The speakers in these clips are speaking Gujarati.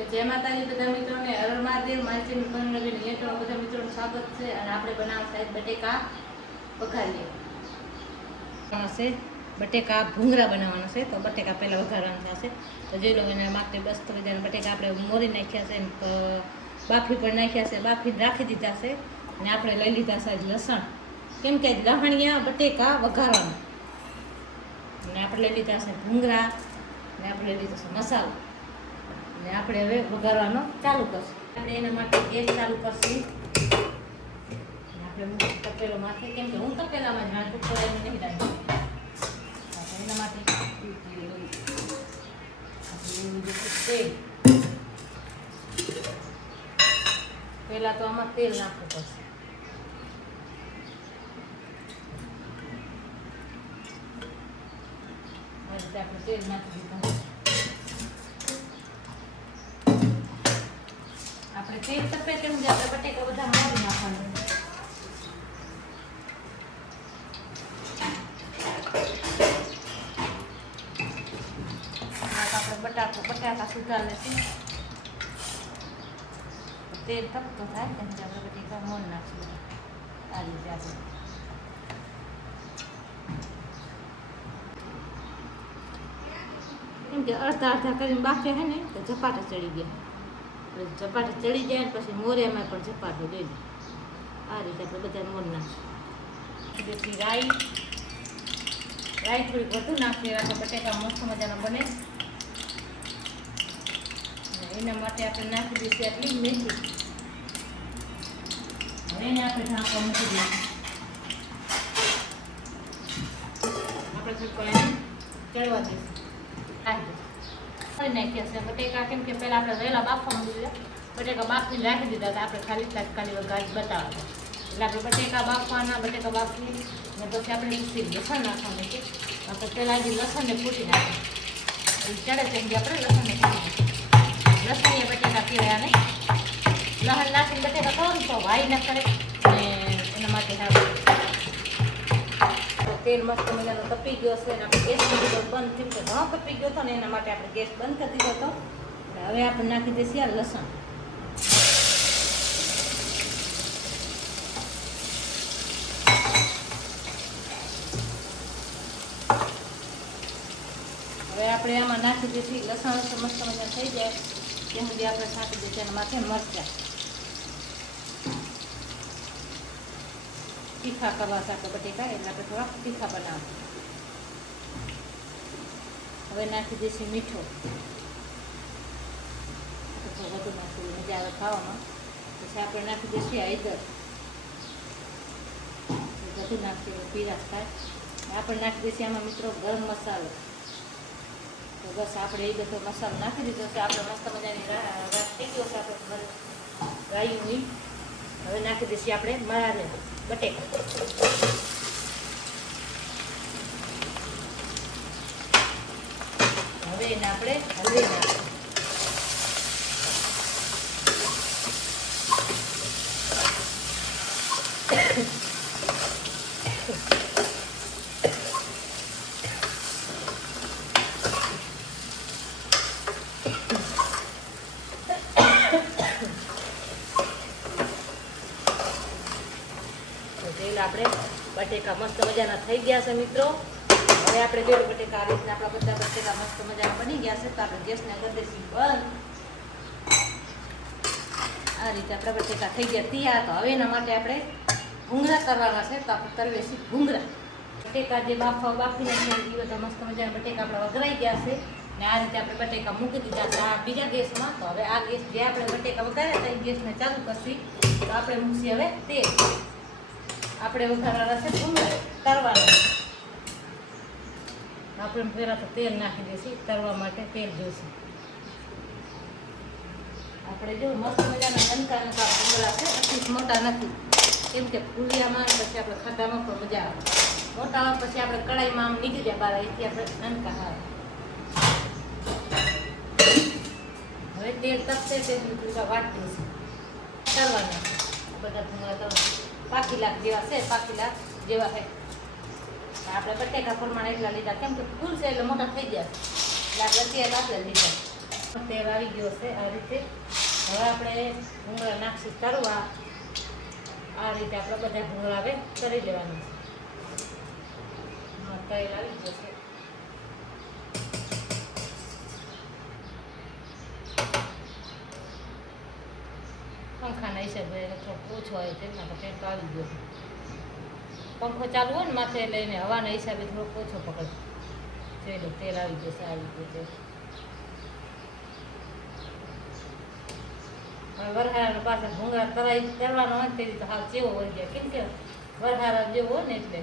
તો જય માતાજી બધા મિત્રોને હર મહાદેવ મારી નવીન હેઠળ બધા મિત્રોનું સ્વાગત છે અને આપણે બનાવવા સાહેબ બટેકા વઘારીએ છે બટેકા ભૂંગળા બનાવવાના છે તો બટેકા પહેલાં વઘારવાના થશે તો જે લોકો એના માટે બસ તો બધાના બટેકા આપણે મોરી નાખ્યા છે બાફી પણ નાખ્યા છે બાફી રાખી દીધા છે અને આપણે લઈ લીધા છે લસણ કેમ કે લહણિયા બટેકા વઘારવાના અને આપણે લઈ લીધા છે ભૂંગળા અને આપણે લઈ લીધો છે મસાલો અને આપણે હવે વઘારવાનો ચાલુ કરશું આપણે એના માટે ગેસ ચાલુ કરશું આપણે તપેલો માથે કેમ કે હું તપેલામાં જ નાખું તો એને નહીં રાખું એના માટે તેલ પહેલાં તો આમાં તેલ નાખવું પડશે આ રીતે આપણે તેલ નાખી દીધું આપણે તેલ તપે તેમ જ આપણે બટેકા બધા મોરી નાખવાનું બટાકા સુધાર લેશું તેલ તપતો થાય તેમ આપણે બટેકા મોર નાખશું આ રીતે આપણે કેમ કે અડધા અડધા કરીને બાફે છે ને તો ઝપાટા ચડી ગયા ઝપાટા ચડી જાય ને પછી મોરિયામાં પણ ઝપાટો દઈ દે આ રીતે આપણે બધા મોર નાખીએ જેથી રાઈ થોડીક વધુ નાખીએ આપણે બટેકા મસ્ત મજાના બને એના માટે આપણે નાખી દઈશું આટલી મેથી હવે એને આપણે ઢાંકવા મૂકી દઈશું આપણે થોડું ચડવા દઈશું નાખ્યા છે બટેકા કેમ કે પહેલાં આપણે વહેલા બાફવા મૂકી બટેકા બાફીને રાખી દીધા હતા આપણે ખાલી વઘારી બતાવવા એટલે આપણે બટેકા બાફી ને પછી આપણે મિક્સી લસણ નાખવાનું છે આપણે પહેલાં હજી લસણને ફૂટી નાખીએ ચડે છે આપણે લસણને ફૂટી લસણીયા બટેકા કહેવાય ને લહણ નાખીને બટેકા ખાવ ને તો વાઈ ના કરે ને એના માટે તેલ મસ્ત મજાનો તપી ગયો છે અને આપણે ગેસ બંધ થયું તો ઘણો તપી ગયો હતો ને એના માટે આપણે ગેસ બંધ કરી દીધો હતો હવે આપણે નાખી દઈશું આ લસણ હવે આપણે આમાં નાખી દઈશું લસણ મસ્ત મજા થઈ જાય ત્યાં સુધી આપણે નાખી દઈશું એના માથે મરચાં તીખા કરવા સાથે બટેકા એટલે આપણે થોડાક તીખા બનાવવા હવે નાખી દઈશું મીઠો વધુ નાખી મજા આવે ખાવામાં પછી આપણે નાખી દઈશું હળદર વધુ નાખીએ પીરાશ થાય આપણે નાખી દઈશું આમાં મિત્રો ગરમ મસાલો તો બસ આપણે એ બધો મસાલો નાખી દીધો છે આપણે મસ્ત મજાની રાત થઈ ગયો છે આપણે રાઈની હવે નાખી દઈશું આપણે મરાને બટેકા હવે એને આપણે હલવી નાખીએ આપણે બટેકા મસ્ત મજાના થઈ ગયા છે મિત્રો હવે આપણે જોયું બટેકા આ રીતના આપણા બધા બટેકા મસ્ત મજાના બની ગયા છે તો આપણે ગેસને કરી દઈશું બંધ આ રીતે આપણા બટેકા થઈ ગયા તૈયાર તો હવે એના માટે આપણે ભૂંગળા કરવાના છે તો આપણે કરી દઈશું ભૂંગળા બટેકા જે બાફીને એ બધા મસ્ત મજાના બટેકા આપણા વઘરાઈ ગયા છે ને આ રીતે આપણે બટેકા મૂકી દીધા છે આ બીજા ગેસમાં તો હવે આ ગેસ જે આપણે બટેકા વઘાર્યા હતા એ ગેસને ચાલુ કરશું તો આપણે મૂકીએ હવે તેલ આપણે વઘારવાના છે ભૂંગળા તળવાના આપણે પહેલાં તો તેલ નાખી દઈશું તળવા માટે તેલ જોઈશું આપણે જો મસ્ત મજાના નનકા ભૂંગળા છે એટલી મોટા નથી કેમ કે ફૂલિયામાં પછી આપણે ખાધામાં પણ મજા આવે મોટા હોય પછી આપણે કઢાઈમાં આમ નીકળી જાય બહાર એથી આપણે નનકા આવે હવે તેલ તપશે તે વાટ દઈશું તળવાના બધા ભૂંગળા તળવા પાકીલા જેવા છે પાકીલા જેવા છે આપણે બટેકા પ્રમાણે એટલા લીધા કેમ કે ફૂલ છે એટલે મોટા થઈ ગયા એટલે આપણે તેલ આપણે લીધા તેલ આવી ગયો છે આ રીતે. હવે આપણે ભૂંગળા નાખશું તરવા. આ રીતે આપણે બધા ભૂંગળા હવે કરી લેવાનું છે. તેલ આવી ગયો છે. પંખાના હિસાબે થોડોક ઓછો હોય તેના તેલ તો આવી ગયો. પંખો ચાલુ હોય ને માથે લઈને હવાના હિસાબે થોડોક ઓછો પકડ. જોઈ લો તેલ આવી ગયું છે આવી રીતે. વરહારા પાછા ભૂંગળા તરવાનો હોય ને તે રીતે હાવ ચેવો હોય ગયા. કેમ કે વરહારા જેવો હોય ને એટલે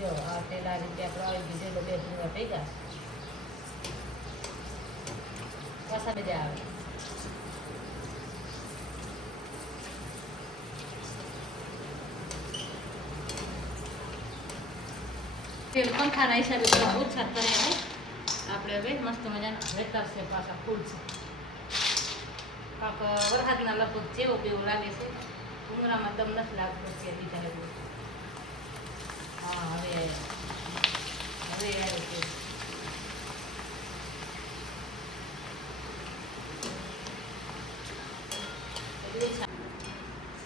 જો આ તેલ આ રીતે આપણે આવી ગયું. જેટલો બે ભૂંગળા થઈ ગયા પાછા મજા આવે. તેલ પંખાના હિસાબે થોડા ઓછા કર્યા આપણે હવે મસ્ત મજાના વેતરશે પાછા ફૂલ છે. કાંક વરસાદના લગભગ જેવો બેવો લાગે છે. ભૂંગળામાં દમ નથી લાગતો છે બીજા. હા હવે